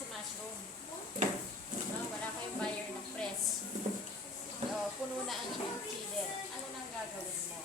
si mushroom. No, wala kayong buyer ng press. So, puno na ang inyong chiller. Ano nang gagawin mo?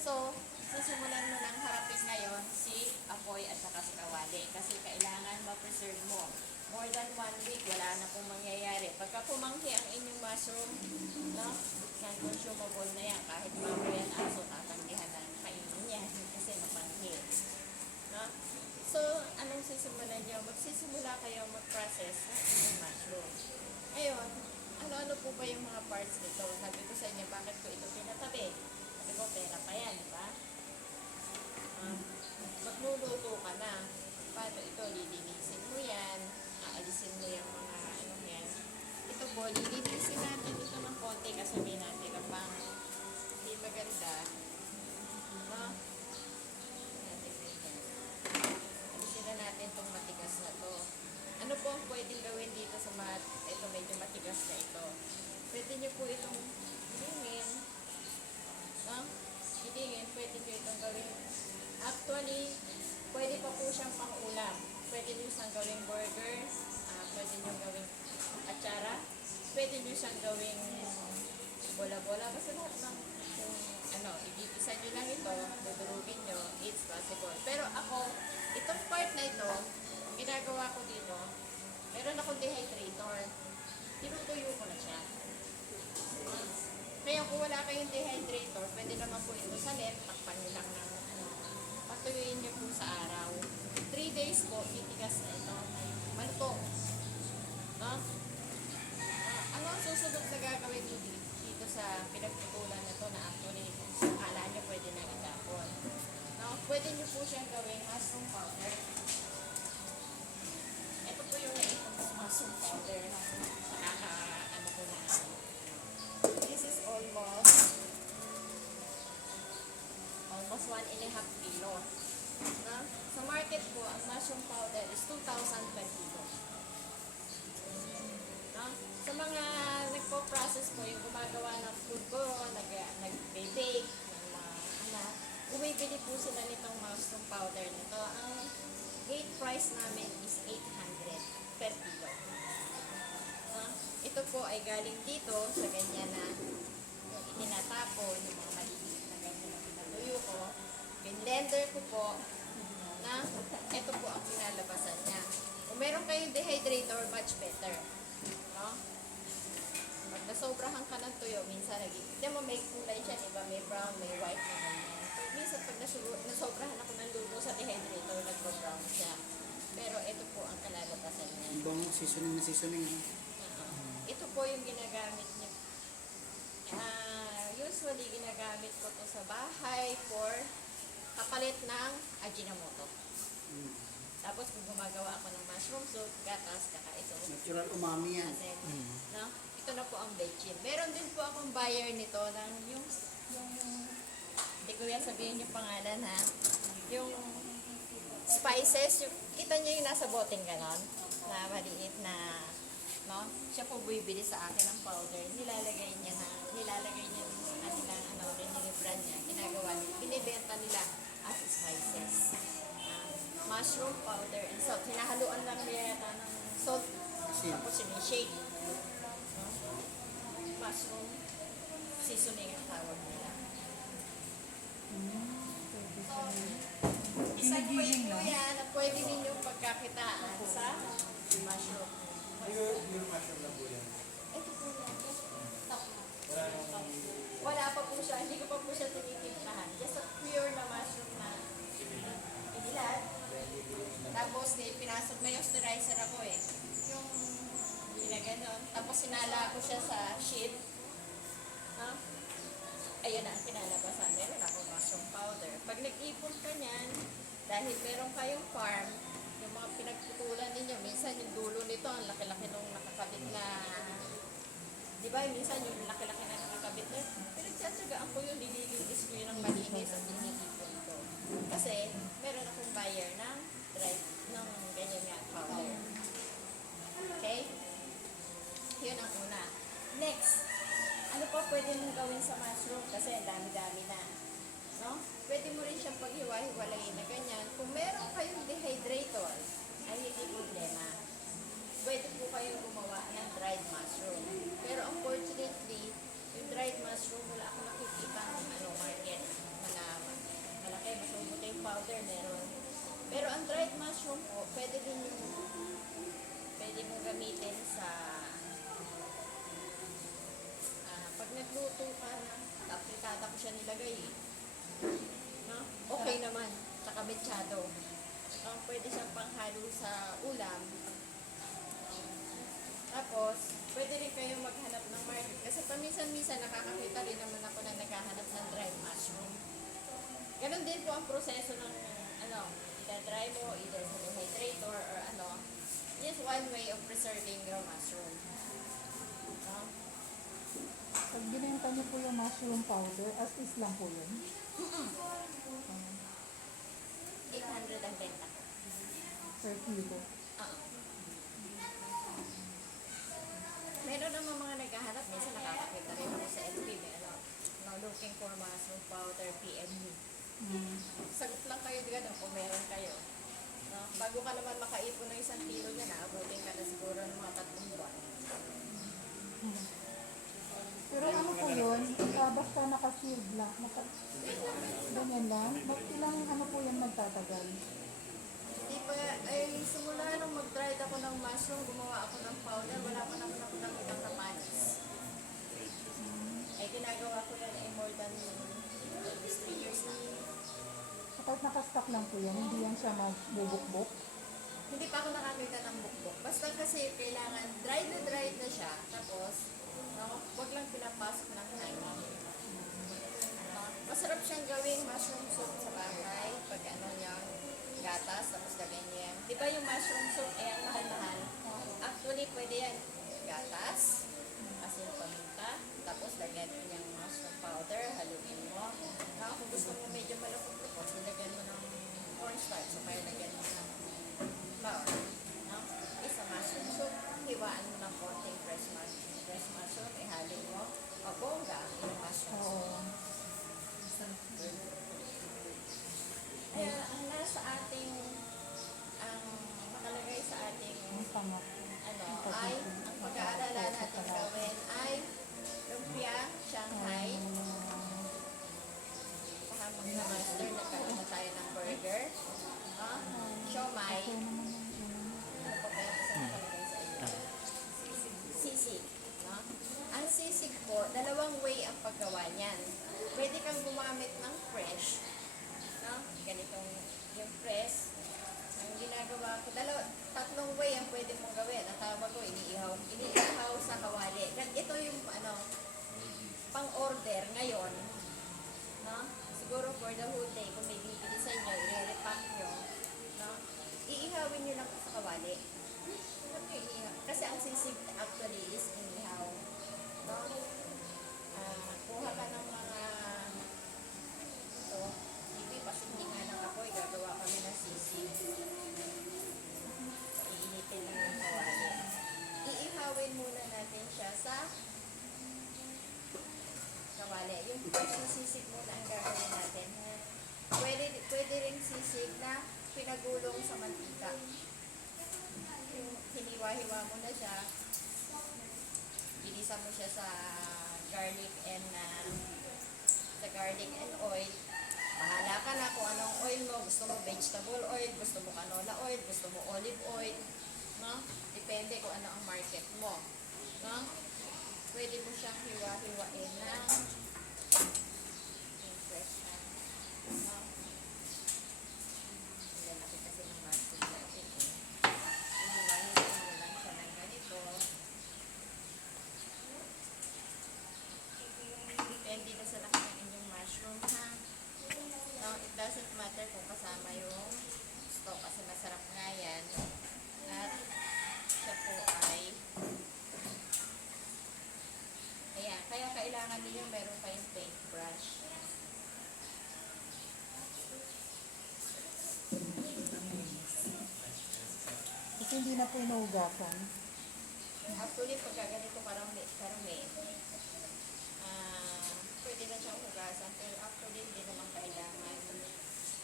So, sisimulan mo ng harapin ngayon si apoy at saka si kawali. Kasi kailangan ma-preserve mo. More than 1 week, wala na pong mangyayari. Pagka pumanghi ang inyong mushroom, no, non-consumable na yan. Kahit mamaya ang aso, tatanggihan na kainin yan kasi mapanghi. No? So, anong sisimulan nyo? Magsisimula kayo mag-process ng inyong mushroom. Ngayon, ano-ano po ba yung mga parts nito? Sabi ko sa inyo, bakit ko ito pinatabi? Sabi ko, pera pa yan, di ba? Magluluto ka na. Paano ito? Lilinisin mo yan. Aalisin mo yung mga ano yan. Ito po, lilinisin natin ito ng konti kasi may natin na pang hindi maganda. No? Alisin na natin itong matigas na to. Ano po ang pwedeng gawin dito sa ito medyo matigas na ito? Pwede nyo po itong hilingin. No? Hilingin, pwede nyo itong gawin. Actually, pwede pa po siyang pang-ulam. Pwede nyo siyang gawing burger. Pwede nyo gawing atsara. Pwede nyo siyang gawing bola-bola. Basta lahat ng igigisa nyo lang ito, dudurugin nyo, it's possible. Pero ako, itong part na ito, ginagawa ko dito, meron akong dehydrator. Tinutuyo ko na siya. Kaya kung wala kayong dehydrator, pwede naman po ito sa net, takpan nyo lang ng patuyuin nyo po sa araw. 3 days po, titigas na ito. Malutong. No? Ano ang susunod na gagawin nyo dito sa pinagputulan na ito na actually, akala nyo pwede na itapon. No? Pwede nyo po siyang gawing mushroom powder. Ito po yung naitong mushroom powder na nakaka-ano ko na. This is almost 1.5 kilo. No? Sa market po, ang mushroom powder is 2,000 per kilo. No? Sa mga nagpo-process po, yung gumagawa ng food ko, nag-bake, ng mga anak, bumibili po sila nitong mushroom powder nito. Ang gate price namin is 800 per kilo. No? Ito po ay galing dito sa ganyan na yung itinatapon, yung mga maliliit na ganyan na pinatuyo ko. Blender ko po na ito po ang pinalabasan niya. Kung meron kayong dehydrator, much better. No? Pag nasobrahan ka ng tuyo, minsan hindi mo may kulay siya, iba may brown, may white na ganyan. Pag minsan pag nasobrahan ako ng luto sa dehydrator, nag-brown siya. Pero ito po ang kalalabasan niya. Ibang seasoning na seasoning. Ito po yung ginagamit niya. Usually, ginagamit ko to sa bahay for kapalit ng Ajinomoto. Tapos, kung gumagawa ako ng mushroom soup, gatas, kaka ito. Natural umami yan. Kasi, no? Ito na po ang bechin. Meron din po akong buyer nito ng yung hindi ko yan sabihin yung pangalan ha. Yung spices, kita niyo yung nasa boteng ganon, na maliit na, no? Siya po bibili sa akin ng powder. Nilalagay niya sa kanilang, brand niya. Ginagawa niya. Binibenta nila as spices. Mushroom powder and salt. Hinahaluan lang niya yata ng salt. Tapos sinishake. Mushroom seasoning ang tawag nila. Isang way po yan na pwede ninyong pagkakitaan sa mushroom. Yung mushroom na po yan. Ito po yan. Wala pa po siya. Hindi ko pa po siya tinitimplahan. Just a pure na mushroom na inilat. Tapos pinasok may moisturizer ako eh. Yung ginaganon. Tapos sinala ko siya sa sheet. No? Ayun na, pinalabasan. Meron ako mushroom powder. Pag nag-ipon ka niyan, dahil meron kayong farm, yung mga pinagputulan ninyo, minsan yung dulo nito, ang laki-laki nung nakakabit na, di ba, minsan yung laki-laki na nakakabit na, pinagtsatsagaan ko yun, nililinis ko yun ng malinis at iniipon ko. Kasi, meron akong buyer ng ng ganyan nga powder. Okay? Yun ang una. Next, ano pa pwede mong gawin sa mushroom? Kasi dami-dami na. No? Pwede mo rin siyang paghiwa-hiwalayin na ganyan. Kung meron kayong dehydrator, ay hindi problema. powder meron. Pero ang dried mushroom po, pwede din yung pwede mong gamitin sa pag nagluto ka na, apritada ko siya nilagay eh. No? Okay naman. Tsaka mechado. Pwede siyang panghalo sa ulam. Tapos, pwede rin kayo maghanap ng market. Kasi paminsan-minsan nakakakita rin naman ako na naghahanap ng dried mushroom. Ganon din po ang proseso ng ita-dry mo, either sa dehydrator or Just one way of preserving your mushroom. No? Pag binenta niyo po yung mushroom powder, as is lang po yun. 800 ang benta ko. Per kilo. Meron naman mga naghahanap, minsan nakakakita rin ako sa FB, looking for mushroom powder, PM me. Sagot lang kayo dito kung meron kayo. No? Bago ka naman makaipon ng 1 kilo niya, naabutin ka na siguro ng mga 3 buwan. Pero ano po yun? Basta naka-sealed lang. Ganyan lang. Ilang ano po yan magtatagal? Di ba, simula nung mag-try ako ng mushroom, gumawa ako ng powder, wala pa naman ako nakitang napanis. Ginagawa ko na more than 3 years na. Kapag nakastock lang po yan, hindi yan siya magbubukbok. Hindi pa ako nakakita ng bukbok. Basta kasi kailangan dried na siya. Tapos, wag lang pinapasok ng timing. Masarap siyang gawing mushroom soup sa bahay. Pag gatas, tapos lagyan niya. Di ba yung mushroom soup, ang mahal-mahal? Actually, pwede yan. Gatas, asin paminta, tapos lagyan mo yung mushroom powder, haluin mo. Kung gusto mo medyo malapot-lapot, nilagyan mo ng cornstarch, so kaya lagyan mo ng flour. Isa mushroom soup, hiwaan mo ng konting fresh mushroom, ihalo mo, bongga yung mushroom soup. Ang nasa ating, ang nakalagay sa ating, Ang pangat. ay, ang pag-aaralan natin gawin ay lumpia, Shanghai, saka mag-master, nagkaroon na tayo ng burger, siomai, ano pa ba yung isa nakalagay sa inyo? Sisig. Ang sisig po, 2 way ang paggawa niyan. Pwede kang gumamit ng fresh, ganitong yung fresh. Ang ginagawa ko, 3 way ang pwede mong gawin. Ang tawag ko, iniihaw sa kawali. Ito yung pang-order ngayon. Siguro for the whole day, kung may bibili sa inyo, i-repack nyo. Iihawin nyo lang sa kawali. Kasi ang sisig actually is inihaw. Kuha ka ng mga pasintingan ng apoy, gagawa kami ng sisig. Iinitin lang ng kawali. Iihawin muna natin siya sa kawali. Yung first na sisig muna ang gagawin natin. Pwede rin sisig na pinagulong sa mantika. Yung hiniwa-hiwa mo na siya, binisa mo siya sa garlic and oil. Bahala ka na kung anong oil mo. Gusto mo vegetable oil, gusto mo canola oil, gusto mo olive oil. Depende kung ano ang market mo. Pwede mo siyang hiwa-hiwain ng fresh na. Yan natin kasi ng mushroom natin. Hiwa-hiwain mo lang siya ng ganito. Depende na sa laki ng inyong mushroom, ha? It doesn't matter kung kasama yung stock kasi masarap nga yan. At siya po ay kaya kailangan niyo meron kayong paintbrush. Kasi hindi na po inuugasan. Actually, pagka ganito karami, pwede na siyang hugasan. Pero actually, hindi naman kailangan.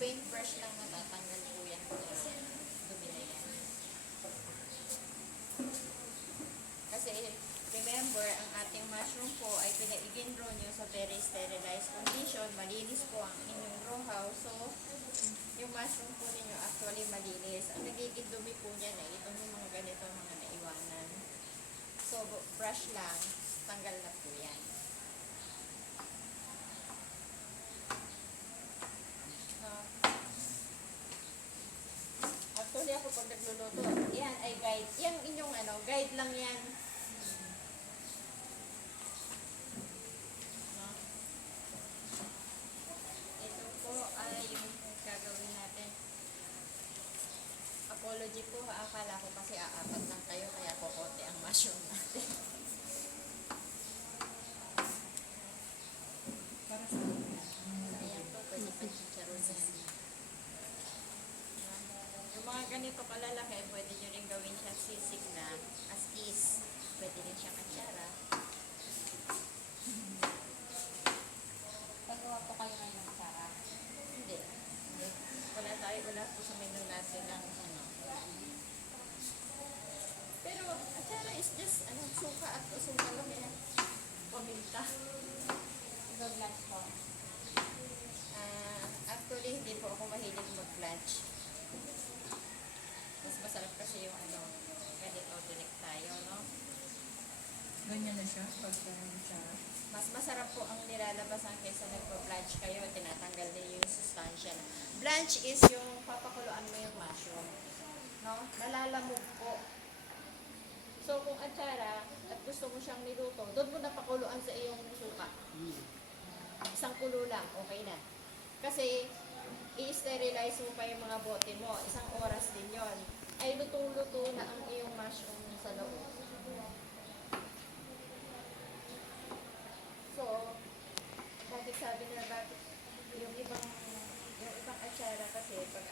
Paintbrush lang natatanggal po yan kung dumi na yan. Kasi, remember, ang ating mushroom po ay i-grow nyo sa very sterilized condition. Malinis po ang inyong grow house. So, yung mushroom po ninyo actually malinis. Ang nagiging dumi po niyan ay itong yung mga ganito, mga naiwanan. So, brush lang, tanggal na po yan. Ah. Actually ako pag nagluluto, yan ay guide. Yan inyong ano, guide lang yan. No? Ito po ay yung gagawin natin. Apology po, akala ko kasi aapat lang kayo kaya kokote ang mushroom natin. Para sa Ayan po, pwede pa chicharon yan. Yung mga ganito kalalaki, pwede nyo rin gawin siya sisig na as is. Pwede rin siya katsara. Pagawa po kayo ngayon ng Sara. Hindi. Hindi. Wala po sa menu natin ng ano. Pero atsara is just suka at suka lang yan. Paminta. Mag-lunch po. Actually, hindi po ako mahilig mag-lunch. Mas masarap kasi yung ganito direct tayo, no? ganyan na siya pag siya. Mas masarap po ang nilalabasan kaysa nagpa-blanch kayo, tinatanggal din yung sustansya. Blanch is yung papakuluan mo yung mushroom. No? Nalalamog po. So, kung atsara at gusto mo siyang niluto, doon mo napakuluan sa iyong suka. Isang kulo lang, okay na. Kasi, i-sterilize mo pa yung mga bote mo. Isang oras din yon. Ay, lutong-luto na ang iyong mushroom sa loob. So, bakit sabi nila bakit yung ibang atsara kasi pag